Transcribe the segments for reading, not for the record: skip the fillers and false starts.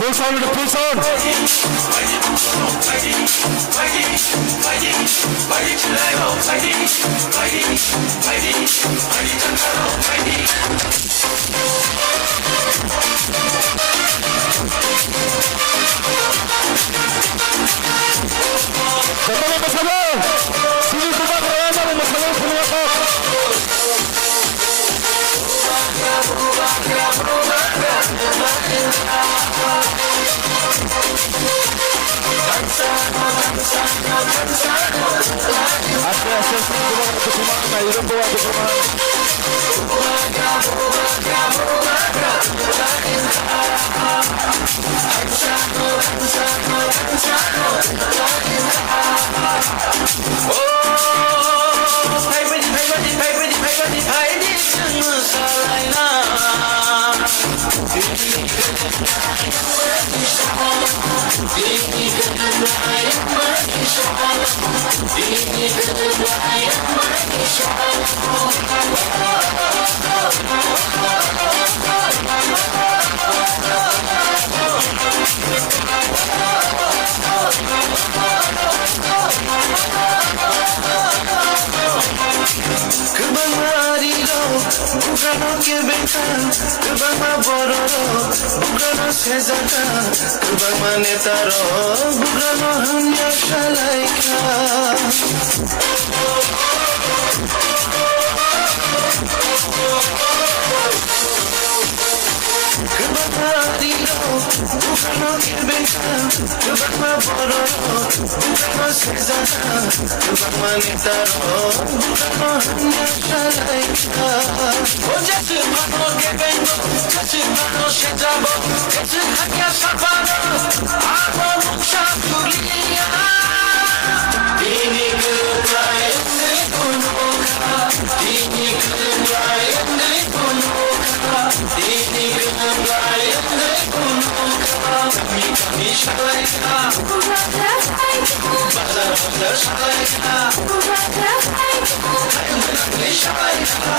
Pull sound, pull sound. Bersama Embajador, sini kita berada di Embajador Purwakarta. Bugano ke beta, kubama bororo, bugano sezata, kubama netaro, bugano hanya shalaika. Bugano ke beta, kubama bororo, bugano sezata, kubama netaro, bugano hanya shalaika. Just a bento, just a shejabo, just a hanya sapano, amo muchachulia. Dini kurai kunuka, dini kurai kunuka, dini kurai kunuka. Kami kami shalaika, bata bata shalaika, kami shalaika.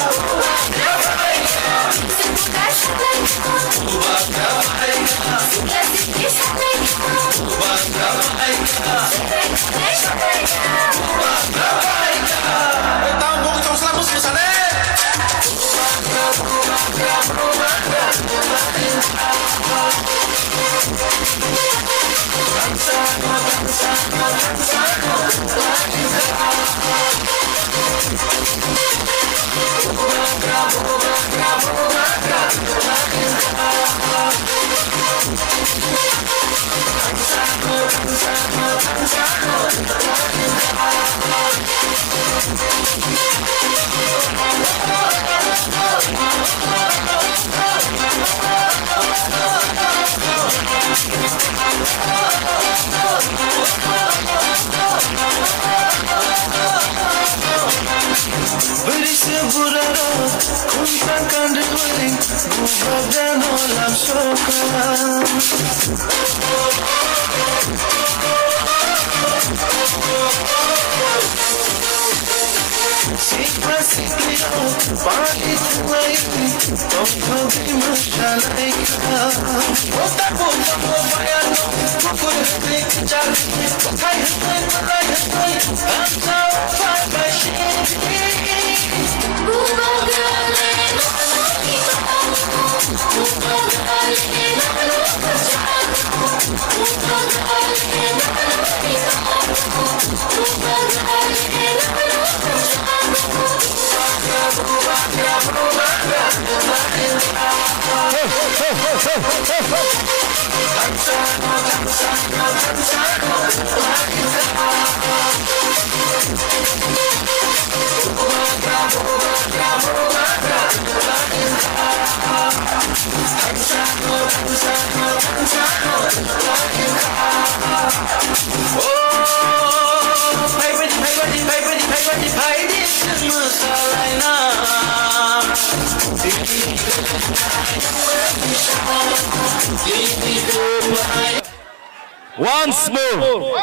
Once more.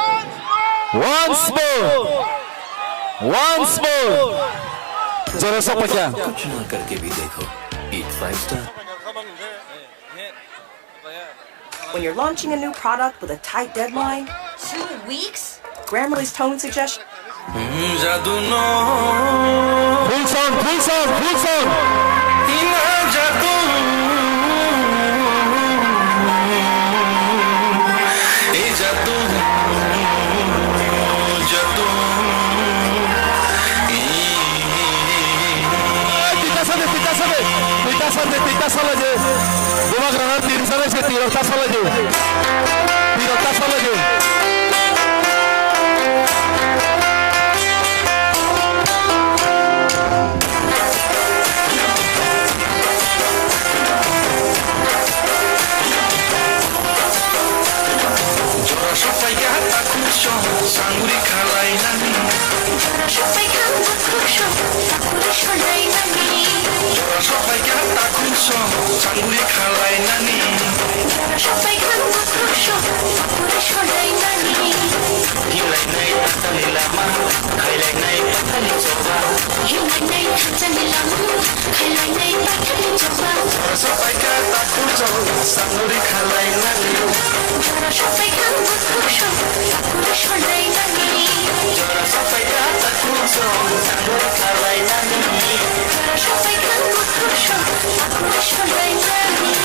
Once more. Once more. जरा सा पक्या कुछ ना करके भी देखो 8 5 star When you're launching a new product with a tight deadline, 2 weeks? Grammarly's tone suggestion. Full sound, full sound, full sound. Tita salah je, gua granat tiro salah je, tiro tas salah je, tiro tas salah je. Jora sampai kata kusyo, sangguri kalai nani. Jora sampai kata kusyo, sangguri kalai nani. Jora sampai kata kusyo, sangguri kalai nani. Jora sampai kata kusyo, sangguri kalai nani. Hilai nai tali lama, hilai nai tali coba. Hilai nai tali lama, hilai nai tali coba. Jora sampai kata kusyo, sangguri kalai nani. Jora sampai kata kusyo, sangguri kalai nani. Jora sampai kata kusyo, sangguri kalai nani. Jora sampai kata kusyo, sangguri kalai nani.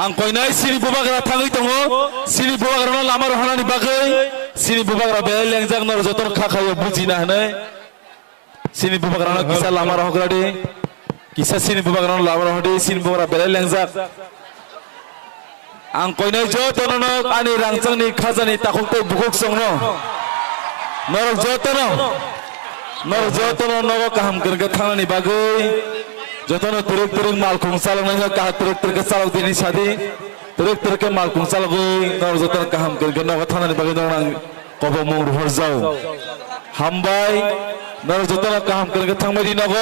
Ang koinai sini bubagra tangi tongo sini bubagra no lamar hanani bagai sini bubagra bel yang jang nor jotor khakhayo bujina hanai sini bubagra no kisa lamar hograde kisa sini bubagra no lamar hodi sini bubagra bel yang jak ang koinai jotor no ani rangchang ni khajani takokte bukok songno nor jotor no kaham gerge thangani bagai jotono turuk mal kungsal nang ka turuk ke salak dini sadi turuk ke mal kungsal goi nor jotono kaham ke no thana ni bagi nang kobo mung horjau hambai naro jotona kaham kerja thangmai di nago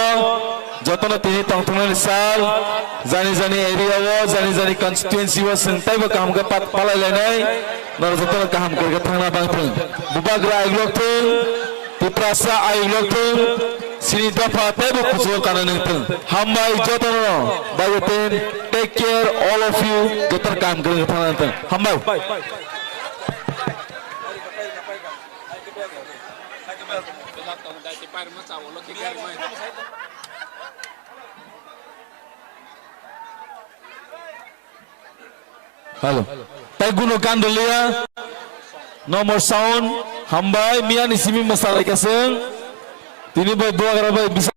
jotona tini tangtungan sal jani area wo jani constituency wo sengtai ba kaham ka pat palai lenai naro jotona kaham kerja thangna bang thung bubagra aiglok thung tiprasa aiglok thung sini dafa tebo kuso kana nang thung hambai jotona bayoten take care all of you jotona kaham kerja thangna thung hambai halo tay gunakan dulu ya nomor sound hambai mian isimi masalah kaseng tini buat dua bisa